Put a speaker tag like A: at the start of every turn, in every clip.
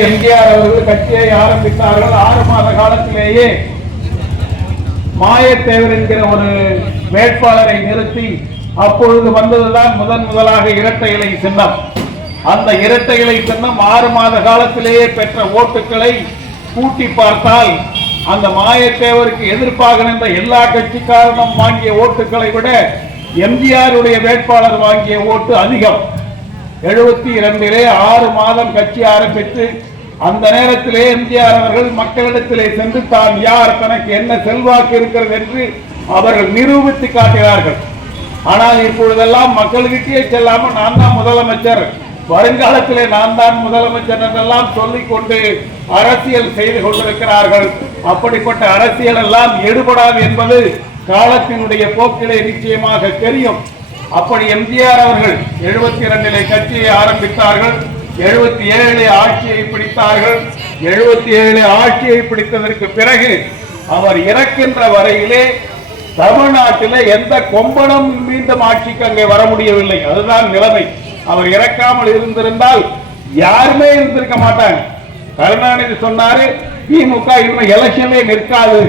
A: எம்ஜிஆர் அவர்கள் கட்சியை ஆரம்பித்தார்கள். ஆறு மாத காலத்திலேயே மாயத்தேவர் என்கிற ஒரு வேட்பாளரை நிறுத்தி அப்பொழுது வந்ததுதான் முதன் முதலாக இரட்டை இலை சின்னம். அந்த இரட்டை இலை சின்னம் ஆறு மாத காலத்திலேயே பெற்ற ஓட்டுகளை கூட்டி பார்த்தால் அந்த மாயத்தேவருக்கு எதிர்ப்பாக நின்ற எல்லா கட்சிக்காரனும் வாங்கிய ஓட்டுகளை விட எம்ஜிஆருடைய வேட்பாளர் வாங்கிய ஓட்டு அதிகம். எழுபத்தி இரண்டிலே ஆறு மாதம் கட்சி ஆரம்பித்து அந்த நேரத்திலே எம்ஜிஆர் அவர்கள் மக்களிடத்திலே சென்று தான் யார் தனக்கு என்ன செல்வாக்கு இருக்கிறது? என்று அவர்கள் நிரூபித்து காட்டினார்கள். ஆனால் இப்பொழுதெல்லாம் மக்கள்கிட்டயே செல்லாமல் நான் தான் முதலமைச்சர். வருங்காலத்திலே நான் தான் முதலமைச்சர் என்றெல்லாம் சொல்லிக் கொண்டு அரசியல் செய்து கொண்டிருக்கிறார்கள். அப்படிப்பட்ட அரசியல் எல்லாம் எடுபடாது என்பது காலத்தினுடைய போக்கிலே நிச்சயமாக தெரியும். அப்படி எம்ஜிஆர் அவர்கள் எழுபத்தி இரண்டிலே கட்சியை ஆரம்பித்தார்கள் எழுபத்தி ஏழு ஆட்சியை பிடித்தார்கள் எழுபத்தி ஏழு ஆட்சியை பிடித்ததற்கு பிறகு அவர் இறக்கின்ற வரையிலே தமிழ்நாட்டில் எந்த கொம்பனும் மீண்டும் ஆட்சிக்கு அங்கே வர முடியவில்லை. அதுதான் நிலைமை. அவர் இறக்காமல் இருந்திருந்தால் யாருமே இருந்திருக்க மாட்டாங்க. கருணாநிதி சொன்னாரு திமுக இன்னும் எலெக்ஷன்லேயே நிற்காது.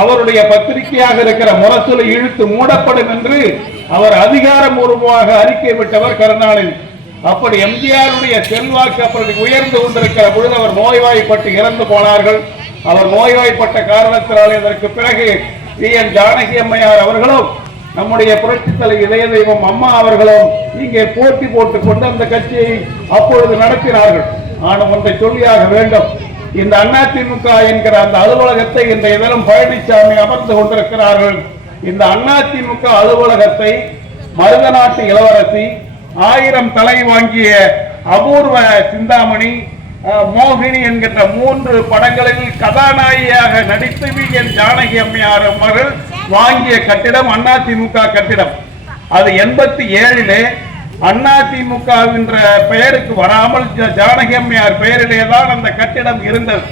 A: அவருடைய பத்திரிகையாக இருக்கிற முரசுல இழுத்து மூடப்படும் என்று அவர் அதிகாரபூர்வமாக அறிக்கை விட்டவர் கருணாநிதி. அப்படி எம்ஜிஆருடைய செல்வாக்கு அப்படி உயர்ந்து கொண்டிருக்கிற பொழுது அவர் நோய்வாய்ப்பட்டு இறந்து போனார்கள். அவர் நோய்வாய்ப்பட்ட காரணத்தினாலே அதற்கு பிறகு பி என் ஜானகி அம்மையார் அவர்களும் நம்முடைய புரட்சித்தலை தலைவர் இதய தெய்வம் அம்மா அவர்களும் இங்கே போட்டி போட்டுக் கொண்டு அந்த கட்சியை அப்பொழுது நடத்தினார்கள். ஆனால் ஒன்றை சொல்லியாக வேண்டும். இந்த அதிமுக என்கிற அந்த அலுவலகத்தை இன்றைய தினம் பழனிசாமி அமர்ந்து கொண்டிருக்கிறார்கள். இந்த அதிமுக அலுவலகத்தை மருதநாட்டு இளவரசி ஆயிரம் தலை வாங்கிய அபூர்வ சிந்தாமணி அஹ், மோகினி என்கின்ற மூன்று படங்களில் கதாநாயகியாக நடித்து வி. என். ஜானகி அம்மையார் அவர்கள் வாங்கிய கட்டிடம் அதிமுக கட்டிடம். அது எண்பத்தி ஏழிலே அதிமுக என்ற பெயருக்கு வராமல் ஜ- ஜானகி அம்மையார் பெயரிலே தான் அந்த கட்டிடம் இருந்தது.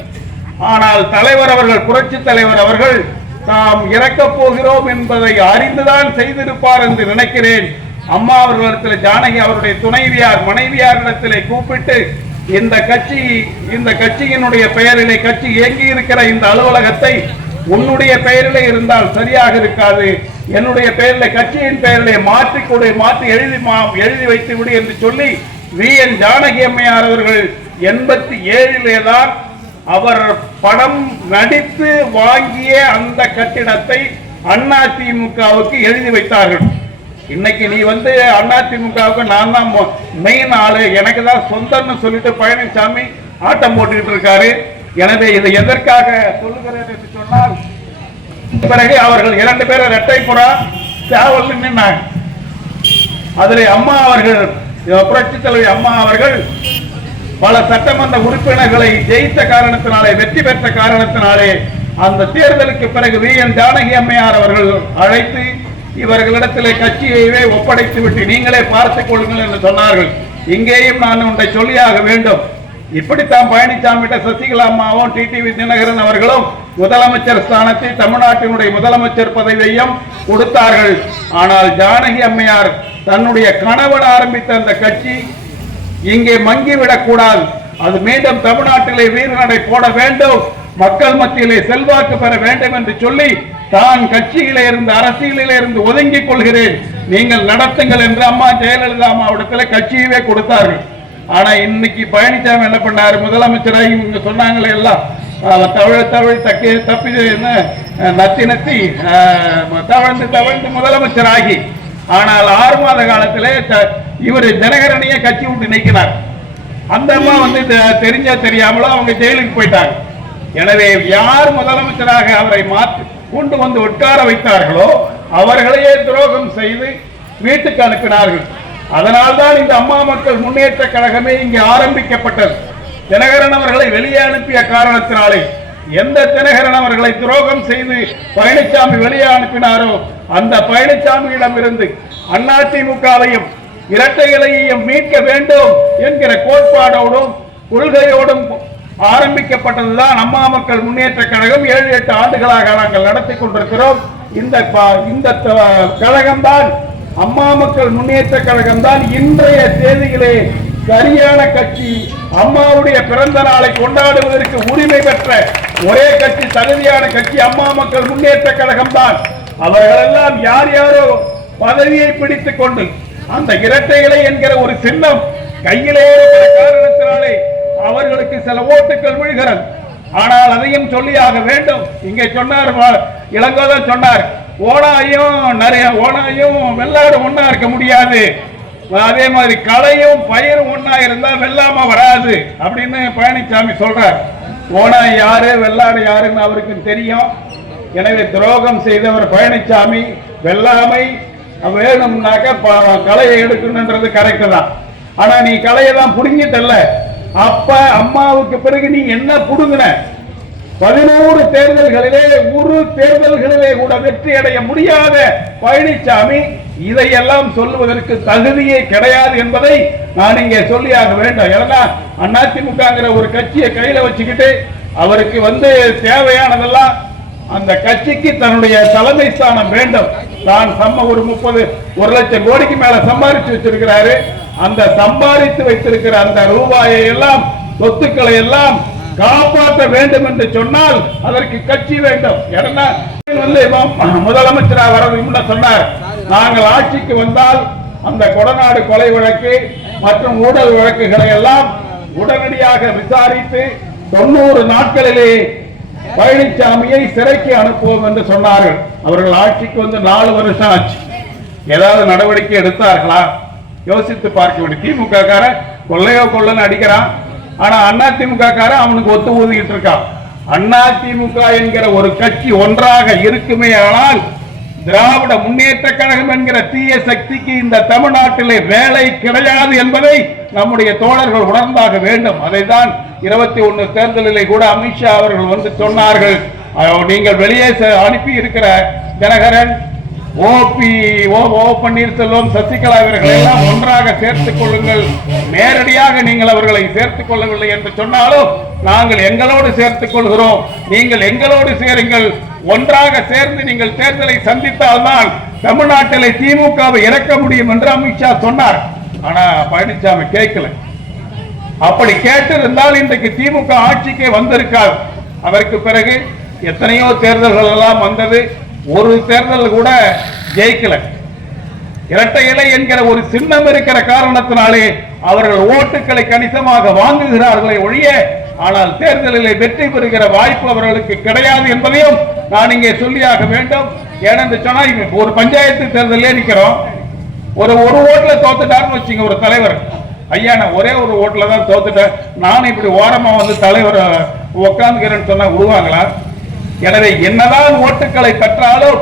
A: ஆனால் தலைவர் அவர்கள் புரட்சி தலைவர் அவர்கள் நாம் இறக்கப் போகிறோம் என்பதை அறிந்துதான் செய்திருப்பார் என்று நினைக்கிறேன். அம்மா அவர்களிடத்தில் ஜானகி அவருடைய துணைவியார் மனைவியாரிடத்திலே கூப்பிட்டு இந்த கட்சி இந்த கட்சியினுடைய பெயரிலே கட்சி இயங்கி இருக்கிற இந்த அலுவலகத்தை உன்னுடைய பெயரிலே இருந்தால் சரியாக இருக்காது. என்னுடைய பெயரில் கட்சியின் பெயரிலே மாற்றி கொடு மாற்றி எழுதி மா- எழுதி வைத்து விடு என்று சொல்லி வி. என். ஜானகி அம்மையார் அவர்கள் எண்பத்தி ஏழிலே தான் அவர் படம் நடித்து வாங்கிய அந்த கட்டிடத்தை அதிமுகவுக்கு எழுதி வைத்தார்கள். இன்னைக்கு நீ வந்து அதிமுகவுக்கு நான் தான் மெயின் ஆளு. எனக்கு தான் சொந்தம்னு சொல்லிட்டு பழனிசாமி ஆட்டம் போட்டுக்கிட்டு இருக்காரு. எனவே இதை எதற்காக சொல்லுகிறேன் என்று சொன்னால் பிறகு அவர்கள் இரண்டு பேரும் இரட்டை புறா சேவல் நின்றாங்க அதில் அம்மா அவர்கள் புரட்சி தலைவி அம்மா அவர்கள் பல சட்டமன்ற உறுப்பினர்களை ஜெயித்த காரணத்தினாலே வெற்றி பெற்ற காரணத்தினாலே அந்த தேர்தலுக்கு பிறகு வி. என். ஜானகி அம்மையார் அவர்கள் அழைத்து இவர்களிடத்திலே கட்சியையே ஒப்படைத்து விட்டு நீங்களே பார்த்துக் கொள்ளுங்கள் என்று சொன்னார்கள். இங்கேயும் நான் ஒன்றை சொல்லியாக வேண்டும். இப்படித்தான் பழனிசாமிகிட்ட சசிகலா அம்மாவும் டிடிவி தினகரன் அவர்களும் முதலமைச்சர் ஸ்தானத்தை தமிழ்நாட்டினுடைய முதலமைச்சர் பதவியையும் கொடுத்தார்கள். ஆனால் ஜானகி அம்மையார் தன்னுடைய கணவன் ஆரம்பித்த அந்த கட்சி இங்கே மங்கிவிடக் கூடாது அது மீண்டும் தமிழ்நாட்டிலே வீரநடை போட வேண்டும். மக்கள் மத்தியிலே செல்வாக்கு பெற வேண்டும் என்று சொல்லி தான் கட்சியிலே இருந்து அரசியலிலே இருந்து ஒதுங்கிக் கொள்கிறேன். நீங்கள் நடத்துங்கள் என்று அம்மா ஜெயலலிதா அம்மாவிடத்தில் கட்சியவே கொடுத்தார்கள். ஆனா இன்னைக்கு பழனிசாமி என்ன பண்ணாரு? முதலமைச்சராகி இவங்க சொன்னாங்களே எல்லாம். அஹ், தவழ தவழ் தக்கி தப்பிது என்ன நத்தி நத்தி தவழ்ந்து தவழ்ந்து தவழ்ந்து முதலமைச்சராகி ஆனால் ஆறு மாத காலத்திலே த- இவர் தினகரனையே கட்சி விட்டு நீக்கினார். அந்த அம்மா வந்து தெ- தெரிஞ்சா தெரியாமலோ அவங்க ஜெயிலுக்கு போயிட்டாங்க. எனவே யார் முதலமைச்சராக அவரை மாற்றி கொண்டு வந்து உட்கார வைத்தார்களோ அவர்களையே துரோகம் செய்து வீட்டுக்கு அனுப்பினார்கள். அதனால்தான் இந்த அம்மா மக்கள் முன்னேற்ற கழகமே இங்கே ஆரம்பிக்கப்பட்டது. தினகரன் அவர்களை வெளியே அனுப்பிய காரணத்தினாலே எந்த தினகரன் அவர்களை துரோகம் செய்து பழனிசாமி வெளியே அனுப்பினாரோ அந்த பழனிசாமியிடம் இருந்து அதிமுகவையும் இரட்டைகளையும் மீட்க வேண்டும் என்கிற கோட்பாடோடும் கொள்கையோடும் ஆரம்பிக்கப்பட்டதுதான் அம்மா மக்கள் முன்னேற்ற கழகம். ஏழு எட்டு ஆண்டுகளாக நாங்கள் நடத்தி கொண்டிருக்கிறோம். இந்த ப- இந்த கழகம்தான் அம்மா மக்கள் முன்னேற்ற கழகம்தான் இன்றைய தேதியிலே சரியான கட்சி அம்மாவுடைய பிறந்த நாளை கொண்டாடுவதற்கு உரிமை பெற்ற ஒரே கட்சி தகுதியான கட்சி அம்மா மக்கள் முன்னேற்ற கழகம் தான் அவர்களெல்லாம் யார் யாரோ பதவியை பிடித்துக் கொண்டு அந்த இரட்டை இலை என்கிற ஒரு சின்னம் கையிலே இருக்கிற காரணத்தினாலே அவர்களுக்கு சில ஓட்டுகள் விழுகிறது. ஆனால் அதையும் சொல்லியாக வேண்டும். இங்கே சொன்னார் இளங்கோதான் சொன்னார் ஓனாயும் நிறைய ஓனாயும் வெள்ளாடு ஒன்னா இருக்க முடியாது. அதே மாதிரி களையும் பயிரும் ஒன்னா இருந்தா வெள்ளாம வராது அப்படின்னு பழனிசாமி சொல்றார். ஓனா யாரு? வெள்ளாடு யாருன்னு அவருக்கு தெரியும். எனவே துரோகம் செய்தவர் பழனிசாமி வெள்ளாமை வேணும்னாக்க ப- களையை எடுக்கணுன்றது கரெக்டு தான். ஆனா நீ களையை தான் புடுங்கிட்டல்ல. அப்ப அம்மாவுக்கு பிறகு நீ என்ன புடுங்கின? பதினோரு தேர்தல்களிலே ஒரு தேர்தல்களிலே கூட வெற்றி அடைய முடியாத பழனிசாமி இதையெல்லாம் சொல்லுவதற்கு தகுதியே கிடையாது என்பதை நான் இங்கே சொல்லியாக வேண்டும். ஏன்னா அதிமுகங்கிற ஒரு கட்சியை கையில வச்சுக்கிட்டு அவருக்கு வந்து தேவையானதெல்லாம் அந்த கட்சிக்கு தன்னுடைய தலைமை ஸ்தானம் வேண்டும். தான் சம்ம ஒரு முப்பது ஒரு லட்சம் கோடிக்கு மேல சம்பாதிச்சு வச்சிருக்கிறாரு. அந்த சம்பாதித்து வைத்திருக்கிற அந்த ரூபாயை எல்லாம் சொத்துக்களை எல்லாம் காப்பாற்ற வேண்டும் என்று சொன்னால் அதற்கு கட்சி வேண்டும். ஏன்னா வந்து முதலமைச்சராக வரது முன்ன சொன்னார். நாங்கள் ஆட்சிக்கு வந்தால் அந்த கொடநாடு கொலை வழக்கு மற்றும் ஊழல் வழக்குகளை எல்லாம் உடனடியாக விசாரித்து தொண்ணூறு நாட்களிலே பழனிசாமியை சிறைக்கு அனுப்புவோம் என்று சொன்னார்கள். அவர்கள் ஆட்சிக்கு வந்து நாலு வருஷம் ஆச்சு. ஏதாவது நடவடிக்கை எடுத்தார்களா? யோசித்து பார்க்க வேண்டும் திமுக காரன் கொள்ளையோ கொள்ளன்னு அடிக்கிறான். ஆனா அண்ணா திமுக காரன் அவனுக்கு ஒத்து ஊதிக்கிட்டு இருக்கான். அண்ணா திமுக என்கிற ஒரு கட்சி ஒன்றாக இருக்குமே ஆனால் திராவிட முன்னேற்ற கழகம் என்கிற தீய சக்திக்கு இந்த தமிழ்நாட்டிலே வேலை கிடையாது என்பதை நம்முடைய தோழர்கள் உணர்ந்தாக வேண்டும். அதைதான் இருபத்தி ஒன்னு தேர்தலிலே கூட அமித்ஷா அவர்கள் வந்து சொன்னார்கள். நீங்கள் வெளியே அனுப்பி இருக்கிற தினகரன் ஓபி ஓ ஓ பன்னீர்செல்வம் சசிகலா இவர்களை எல்லாம் ஒன்றாக சேர்த்துக் கொள்ளுங்கள். நேரடியாக நீங்கள் அவர்களை சேர்த்துக் கொள்ளவில்லை என்று சொன்னாலும் நாங்கள் எங்களோடு சேர்த்துக் கொள்கிறோம். நீங்கள் எங்களோடு சேருங்கள். ஒன்றாக சேர்ந்து நீங்கள் தேர்தலை சந்தித்தால்தான் தமிழ்நாட்டிலே திமுகவை இறக்க முடியும் என்று அமித்ஷா சொன்னார். ஆனா பழனிசாமி கேட்கல. அப்படி கேட்டிருந்தால் இன்றைக்கு திமுக ஆட்சிக்கே வந்திருக்காது அதற்கு பிறகு எத்தனையோ தேர்தல்கள் எல்லாம் வந்தது. ஒரு தேர்தல் கூட ஜெயிக்கல. இரட்டை இலை என்கிற ஒரு சின்னம் இருக்கிற காரணத்தினாலே அவர்கள் ஓட்டுகளை கணிசமாக வாங்குகிறார்களே ஒழிய ஆனால் தேர்தலிலே வெற்றி பெறுகிற வாய்ப்பு அவர்களுக்கு கிடையாது என்பதையும் நான் இங்கே சொல்லியாக வேண்டும். ஏனென்று சொன்னா ஒரு பஞ்சாயத்து தேர்தலே நிற்கிறோம் ஒரு ஒரு ஓட்டுல தோத்துட்டாருன்னு வச்சுங்க ஒரு தலைவர். ஐயா நான் ஒரே ஒரு ஓட்டில் தான் தோத்துட்டேன். நானும் இப்படி ஓரமாக வந்து தலைவர் உட்காந்துக்கிறேன்னு சொன்னால் விடுவாங்களா எனவே என்னதான் ஓட்டுக்களை பெற்றாலும்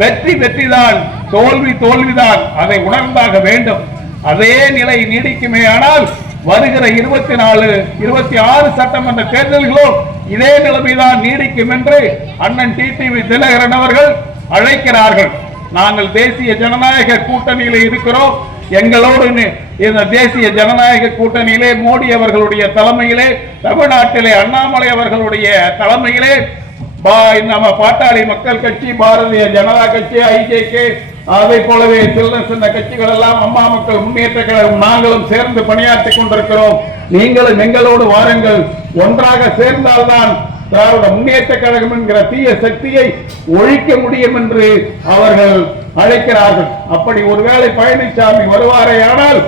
A: வெற்றி வெற்றி தான் தோல்வி தோல்விதான். அதை உணர்ந்தாக வேண்டும். அதே நிலை நீடிக்குமே ஆனால் வருகிற இருபத்தி நாலு இருபத்தி ஆறு சட்டமன்ற தேர்தல்களும் இதே நிலைமைதான் நீடிக்கும் என்று அண்ணன் டிடிவி தினகரன் அவர்கள் அழைக்கிறார்கள். நாங்கள் தேசிய ஜனநாயக கூட்டணியில் இருக்கிறோம். எங்களோடு இந்த தேசிய ஜனநாயக கூட்டணியிலே மோடி அவர்களுடைய தலைமையிலே தமிழ்நாட்டிலே அண்ணாமலை அவர்களுடைய தலைமையிலே பா- நம்ம பாட்டாளி மக்கள் கட்சி பாரதிய ஜனதா கட்சி ஐஜேகே அதை போலவே சின்ன சின்ன கட்சிகள் எல்லாம் அம்மா மக்கள் முன்னேற்ற கழகம் நாங்களும் சேர்ந்து பணியாற்றி கொண்டிருக்கிறோம். நீங்களும் எங்களோடு வாருங்கள். ஒன்றாக சேர்ந்தால்தான் திராவிட முன்னேற்ற கழகம் என்கிற தீய சக்தியை ஒழிக்க முடியும் என்று அவர்கள் அழைக்கிறார்கள். அப்படி ஒருவேளை பழனிசாமி வருவாரேயானால்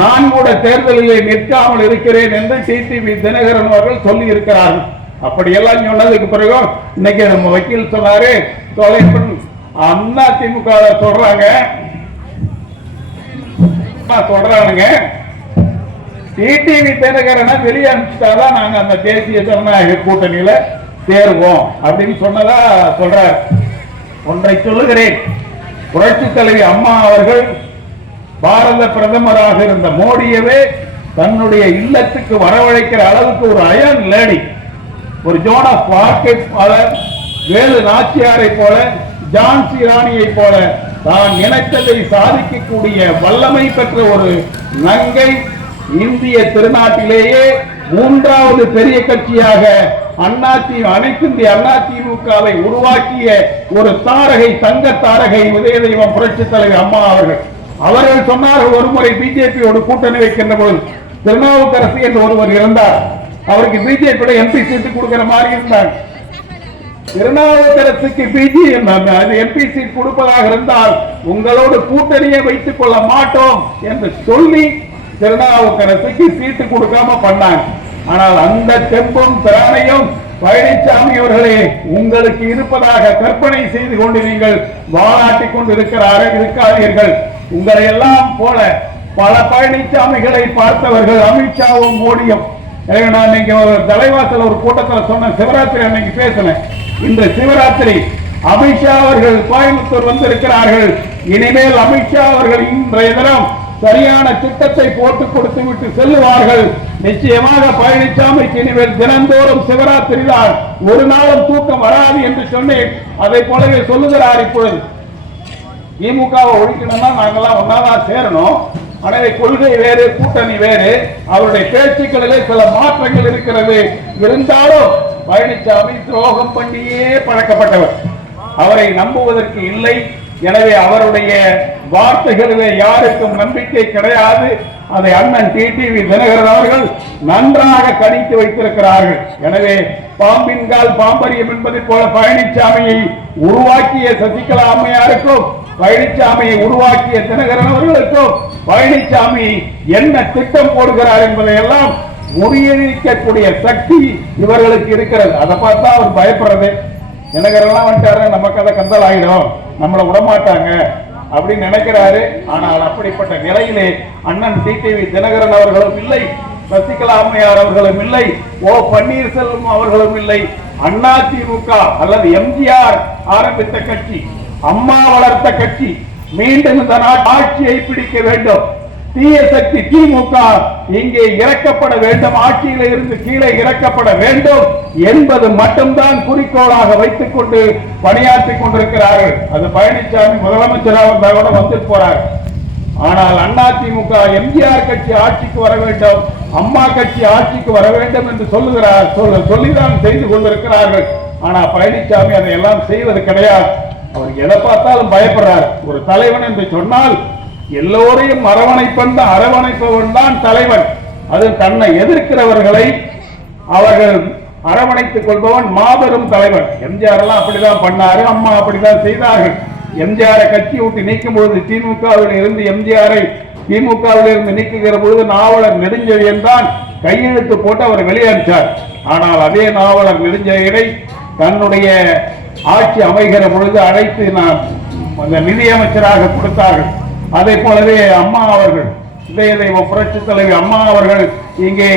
A: நான் கூட தேர்தலிலே நிற்காமல் இருக்கிறேன் என்று டிடிவி தினகரன் அவர்கள் சொல்லி இருக்கிறார்கள் அப்படியெல்லாம் சொன்னதுக்கு பிறகு இன்னைக்கு நம்ம வக்கீல் சொன்னாரு தொலைப்பு அண்ணா திமுக சொல்றாங்க. அம்மா சொல்றானுங்க. டிடிவி தினகரனை வெளியே அனுப்பிச்சிட்டாதான் நாங்க அந்த தேசிய ஜனநாயக கூட்டணியில சேருவோம் அப்படின்னு சொன்னதா சொல்றாரு. ஒன்றை சொல்லுகிறேன். புரட்சி தலைவி அம்மா அவர்கள் பாரத பிரதமராக இருந்த மோடியவே தன்னுடைய இல்லத்துக்கு வரவழைக்கிற அளவுக்கு ஒரு அயன் லேடி ஒரு ஜோன் ஆஃப் மார்க்கெட் போல வேலு நாச்சியாரை போல ஜான்சி ராணியை போல தான் நினைத்ததை சாதிக்கக்கூடிய வல்லமை பெற்ற ஒரு நங்கை இந்திய திருநாட்டிலேயே மூன்றாவது பெரிய கட்சியாக அண்ணாத்தி அனைத்து அண்ணா திமுகவை உருவாக்கிய ஒரு தாரகை தங்க தாரகை உதயதெய்வம் புரட்சி தலைவர் அம்மா அவர்கள். அவர்கள் சொன்னார்கள் ஒருமுறை பிஜேபியோடு கூட்டணி வைக்கின்ற போது திருநாவுக்கரசு என்று ஒருவர் இருந்தார். அவருக்கு பிஜேபியோட எம்பி சீட்டு கொடுக்கிற மாதிரி இருந்தாங்க. திருநாவுக்கரசுக்கு பிஜி எம்பிசி கொடுப்பதாக இருந்தால் உங்களோடு கூட்டணியை வைத்துக் கொள்ள மாட்டோம் என்று சொல்லி திருநாவுக்கரசுக்கு சீட்டு கொடுக்காம பண்ணாங்க. ஆனால் அந்த தெம்பும் திறனையும் பழனிசாமி அவர்களே உங்களுக்கு இருப்பதாக கற்பனை செய்து கொண்டு நீங்கள் வாலாட்டிக் கொண்டு இருக்கிறார்கள் இருக்காதீர்கள். உங்களை எல்லாம் போல பல பழனிசாமிகளை பார்த்தவர்கள் அமித்ஷாவும் மோடியும். நான் நீங்க ஒரு தலைவாசல் ஒரு கூட்டத்தில் சொன்ன சிவராத்திரி அன்னைக்கு பேசினேன். இந்த சிவராத்திரி அமித்ஷா அவர்கள் கோயம்புத்தூர் வந்திருக்கிறார்கள். இனிமேல் அமித்ஷா அவர்கள் இன்றைய தினம் சரியான திட்டத்தை போட்டு கொடுத்து விட்டு செல்லுவார்கள். நிச்சயமாக பழனிசாமிக்கு இனிமேல் தினந்தோறும் சிவராத்திரி தான். ஒரு நாளும் தூக்கம் வராது என்று சொன்னேன். அதை போலவே சொல்லுகிறார் இப்பொழுது. திமுகவை ஒழிக்கணும்னா நாங்கெல்லாம் ஒன்னாதான் சேரணும். எனவே கொள்கை வேறு கூட்டணி வேறு. அவருடைய பேச்சுக்களிலே சில மாற்றங்கள் இருக்கிறது. இருந்தாலும் பழனிசாமி துரோகம் பண்ணியே பழக்கப்பட்டவர். அவரை நம்புவதற்கு இல்லை. எனவே அவருடைய வார்த்தைகளிலே யாருக்கும் நம்பிக்கை கிடையாது. அதை அண்ணன் டிடிவி தினகரன் அவர்கள் நன்றாக கணித்து வைத்திருக்கிறார்கள். எனவே பாம்பின் கால் பாம்பரியம் என்பதை போல பழனிசாமியை உருவாக்கிய சசிகலா அம்மையாருக்கும் பழனிசாமியை உருவாக்கிய தினகரன் அவர்களுக்கும் பழனிசாமி என்ன திட்டம் போடுகிறார் என்பதை எல்லாம் முறியடிக்கக்கூடிய சக்தி இவர்களுக்கு இருக்கிறது. அதை பார்த்தா அவர் பயப்படுறது. எனக்கெல்லாம் வந்துட்டாரு நம்ம கதை கந்தல் ஆயிடும் நம்மளை விடமாட்டாங்க அப்படின்னு நினைக்கிறாரு. ஆனால் அப்படிப்பட்ட நிலையிலே அண்ணன் டிடிவி தினகரன் அவர்களும் இல்லை சசிகலா அம்மையார் அவர்களும் இல்லை ஓ. பன்னீர்செல்வம் அவர்களும் இல்லை. அண்ணா திமுக அல்லது எம்ஜிஆர் ஆரம்பித்த கட்சி அம்மா வளர்த்த கட்சி மீண்டும் இந்த நாட்டு ஆட்சியை பிடிக்க வேண்டும். தீய சக்தி திமுக இங்கே இறக்கப்பட வேண்டும் ஆட்சியில இருந்து கீழே இறக்கப்பட வேண்டும் என்பது மட்டும்தான் குறிக்கோளாக வைத்துக் கொண்டு பணியாற்றிக் கொண்டிருக்கிறார்கள். அது பழனிசாமி முதலமைச்சராக இருந்தால் கூட வந்து போறார். ஆனால் அண்ணா திமுக எம்ஜிஆர் கட்சி ஆட்சிக்கு வர வேண்டும் அம்மா கட்சி ஆட்சிக்கு வர வேண்டும் என்று சொல்லுகிறார் சொல்ல சொல்லிதான் செய்து கொண்டிருக்கிறார்கள். ஆனா பழனிசாமி அதை எல்லாம் செய்வது கிடையாது. அவர் எதை பார்த்தாலும் பயப்படுறார். ஒரு தலைவன் என்று சொன்னால் எல்லோரையும் அரவணைப்பன் தான் அரவணைப்பவன் தான் தலைவன். அது தன்னை எதிர்க்கிறவர்களை அவர்கள் அரவணைத்துக் கொள்பவன் மாபெரும் தலைவன். எம்ஜிஆர் எல்லாம் அப்படிதான் பண்ணாரு அம்மா அப்படிதான் செய்தார்கள். எம்ஜிஆரை கட்சி விட்டு நீக்கும் பொழுது திமுகவில் இருந்து எம்ஜிஆரை திமுகவில் இருந்து நீக்குகிற பொழுது நாவலர் நெடுஞ்செழியன் தான் கையெழுத்து போட்டு அவர் வெளியேற்றார் ஆனால் அதே நாவலர் நெடுஞ்செழியனை தன்னுடைய ஆட்சி அமைகிற பொழுது அழைத்து நான் அந்த நிதியமைச்சராக கொடுத்தார்கள். அதே போலவே அம்மா அவர்கள் இதய தெய்வ புரட்சி தலைவி அம்மா அவர்கள் இங்கே.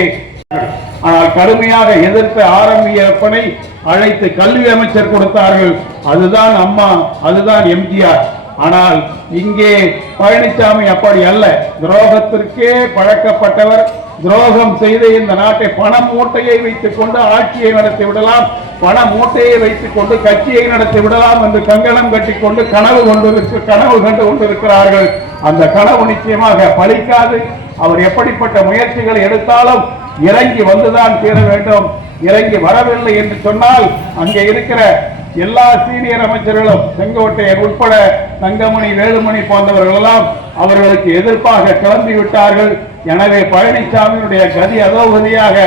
A: ஆனால் கடுமையாக எதிர்த்த ஆரம்பியப்பனை அழைத்து கல்வி அமைச்சர் கொடுத்தார்கள். அதுதான் அம்மா அதுதான் எம்ஜிஆர். ஆனால் இங்கே பழனிசாமி அப்படி அல்ல. துரோகத்திற்கே பழக்கப்பட்டவர். துரோகம் செய்து இந்த நாட்டை பண மூட்டையை வைத்துக் கொண்டு ஆட்சியை நடத்தி விடலாம். பண மூட்டையை வைத்துக் கொண்டு கட்சியை நடத்தி விடலாம் என்று கங்கணம் கட்டிக்கொண்டு கனவு கொண்டிருக்க கனவு கண்டு கொண்டிருக்கிறார்கள். அந்த கனவு நிச்சயமாக பலிக்காது. அவர் எப்படிப்பட்ட முயற்சிகளை எடுத்தாலும் இறங்கி வந்துதான் தீர வேண்டும். இறங்கி வரவில்லை என்று சொன்னால் அங்கே இருக்கிற எல்லா சீனியர் அமைச்சர்களும் செங்கோட்டையர் உட்பட தங்கமணி வேலுமணி போன்றவர்கள் எல்லாம் அவர்களுக்கு எதிர்ப்பாக கிளம்பி விட்டார்கள். எனவே பழனிசாமியினுடைய கதி அதோகதியாக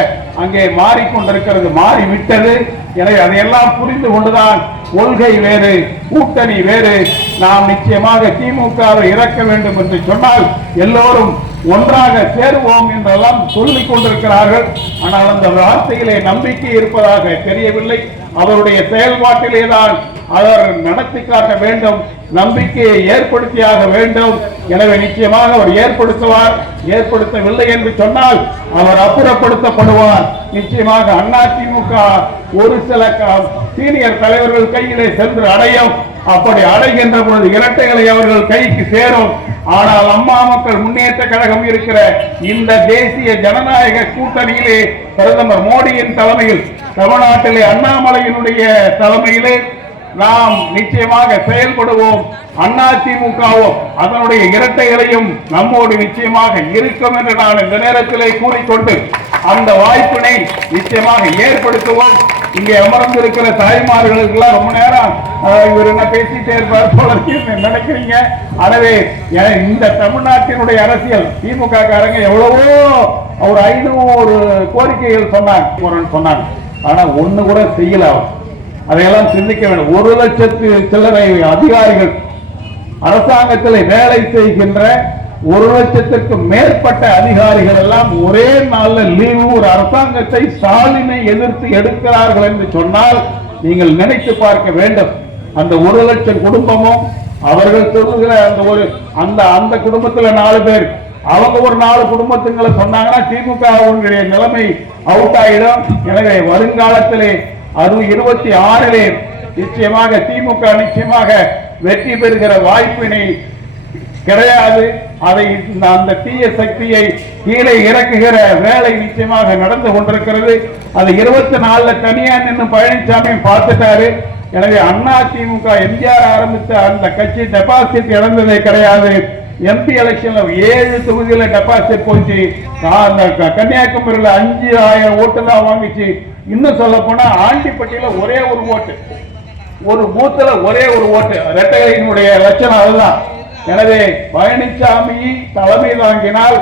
A: அங்கே மாறிக்கொண்டிருக்கிறது மாறிவிட்டது. எனவே அதையெல்லாம் புரிந்து கொண்டுதான் கொள்கை வேறு கூட்டணி வேறு. நாம் நிச்சயமாக திமுகவை இறக்க வேண்டும் என்று சொன்னால் எல்லோரும் ஒன்றாக சேருவோம் என்றெல்லாம் சொல்லிக் கொண்டிருக்கிறார்கள் ஆனால் அந்த வார்த்தையிலே நம்பிக்கை இருப்பதாக தெரியவில்லை. அவருடைய செயல்பாட்டிலே தான் அவர் நடத்தி காட்ட வேண்டும் நம்பிக்கையை ஏற்படுத்தியாக வேண்டும். எனவே நிச்சயமாக அவர் ஏற்படுத்துவார் ஏற்படுத்தவில்லை என்று சொன்னால் அவர் அப்புறப்படுத்தப்படுவார். நிச்சயமாக அதிமுக ஒரு சில க- சீனியர் தலைவர்கள் கையிலே சென்று அடையும். அப்படி அடைகின்ற பொழுது இரட்டைகளை அவர்கள் கைக்கு சேரும். ஆனால் அம்மா மக்கள் முன்னேற்ற கழகம் இருக்கிற இந்த தேசிய ஜனநாயக கூட்டணியிலே பிரதமர் மோடியின் தலைமையில் தமிழ்நாட்டிலே அண்ணாமலையினுடைய தலைமையிலே நாம் நிச்சயமாக செயல்படுவோம். அதிமுகவும் அதனுடைய இரட்டைகளையும் நம்மோடு நிச்சயமாக இருக்கும் என்று நான் இந்த நேரத்திலே கூறிக்கொண்டு அந்த வாய்ப்பினை நிச்சயமாக ஏற்படுத்துவோம். இங்கே அமர்ந்திருக்கிற தாய்மார்களுக்கெல்லாம் ரொம்ப நேரம் இவர் என்ன பேசிட்டே இருப்பார் போல நினைக்கிறீங்க? எனவே இந்த தமிழ்நாட்டினுடைய அரசியல் திமுக காரங்க எவ்வளவோ ஒரு ஐநூறு கோரிக்கைகள் சொன்னாங்க. சொன்னாங்க. ஆனா ஒண்ணு கூட செய்யல அவர். அதையெல்லாம் சிந்திக்க வேண்டும் ஒரு லட்சத்து சில்லறை அதிகாரிகள் அரசாங்கத்தில் வேலை செய்கின்ற ஒரு லட்சத்துக்கு மேற்பட்ட அதிகாரிகள் எல்லாம் ஒரே நாள்ல லீவு ஒரு அரசாங்கத்தை ஸ்டாலினை எதிர்த்து எடுக்கிறார்கள் என்று சொன்னால் நீங்கள் நினைத்து பார்க்க வேண்டும். அந்த ஒரு லட்சம் குடும்பமும் அவர்கள் சொல்லுகிற அந்த ஒரு அந்த அந்த குடும்பத்துல நாலு பேர். அவங்க ஒரு நாலு குடும்பத்துங்களை சொன்னாங்கன்னா திமுக நிலைமை அவுட் ஆயிடும். எனவே வருங்காலத்திலே அது இருபத்தி ஆறிலே நிச்சயமாக திமுக நிச்சயமாக வெற்றி பெறுகிற வாய்ப்பினை கிடையாது. அதை அந்த தீய சக்தியை கீழே இறக்குகிற வேலை நிச்சயமாக நடந்து கொண்டிருக்கிறது. அது இருபத்தி நாலுல தனியா நின்று பழனிசாமி பார்த்துட்டாரு. எனவே அண்ணா திமுக எம்ஜிஆர் ஆரம்பித்த அந்த கட்சி டெபாசிட் இழந்ததே கிடையாது. எம்பி எலெக்ஷன்ல ஏழு தொகுதியில டெபாசிட் போச்சு. அந்த கன்னியாகுமரியில அஞ்சு ஆயிரம் ஓட்டு தான் வாங்கிச்சு. இன்னும் சொல்ல போனா ஆண்டிப்பட்டியில ஒரே ஒரு ஓட்டு ஒரு பூத்துல ஒரே ஒரு ஓட்டு ரெட்டையினுடைய லட்சணம் அதுதான். எனவே பழனிசாமி தலைமை தாங்கினால்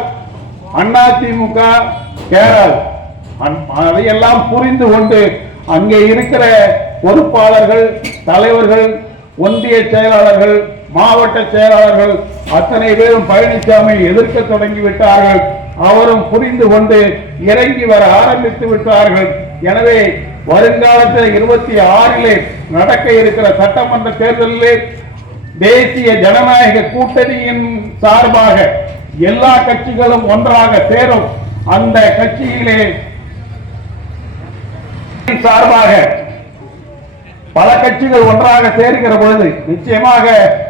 A: அதிமுக கேரள். அதையெல்லாம் புரிந்து கொண்டு அங்கே இருக்கிற பொறுப்பாளர்கள் தலைவர்கள் ஒன்றிய செயலாளர்கள் மாவட்ட செயலாளர்கள் அத்தனை பேரும் பழனிசாமி எதிர்க்க தொடங்கி விட்டார்கள். அவரும் புரிந்து கொண்டு இறங்கி வர ஆரம்பித்து விட்டார்கள். எனவே வருங்காலத்தில் இருபத்தி ஆறிலே நடக்க இருக்கிற சட்டமன்ற தேர்தலிலே தேசிய ஜனநாயக கூட்டணியின் சார்பாக எல்லா கட்சிகளும் ஒன்றாக சேரும். அந்த கட்சியிலே சார்பாக பல கட்சிகள் ஒன்றாக சேர்கிற பொழுது நிச்சயமாக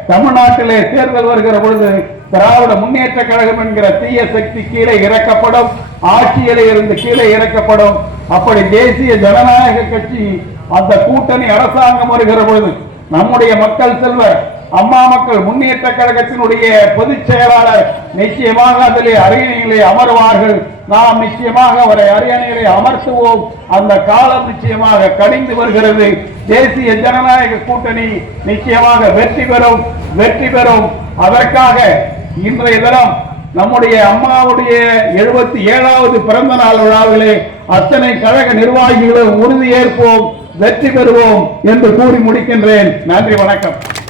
A: தமிழ்நாட்டிலே தேர்தல் வருகிற பொழுது திராவிட முன்னேற்ற கழகம் என்கிற தீய சக்தி கீழே இறக்கப்படும் ஆட்சியிலே இருந்து கீழே இறக்கப்படும். அப்படி தேசிய ஜனநாயக கட்சி அந்த கூட்டணி அரசாங்கம் வருகிற பொழுது நம்முடைய மக்கள் செல்வர் அம்மா மக்கள் முன்னேற்ற கழகத்தினுடைய பொதுச் செயலாளர் நிச்சயமாக அதிலே அரியணையிலே அமர்வார்கள். நாம் நிச்சயமாக அவரை அரியணையிலே அமர்த்துவோம். அந்த காலம் நிச்சயமாக கடிந்து வருகிறது. தேசிய ஜனநாயக கூட்டணி நிச்சயமாக வெற்றி பெறும். வெற்றி பெறும். அதற்காக இன்றைய தினம் நம்முடைய அம்மாவுடைய எழுபத்தி ஏழாவது பிறந்த நாள் விழாவிலே அத்தனை கழக நிர்வாகிகளும் உறுதியேற்போம். வெற்றி பெறுவோம் என்று கூறி முடிக்கின்றேன். நன்றி வணக்கம்.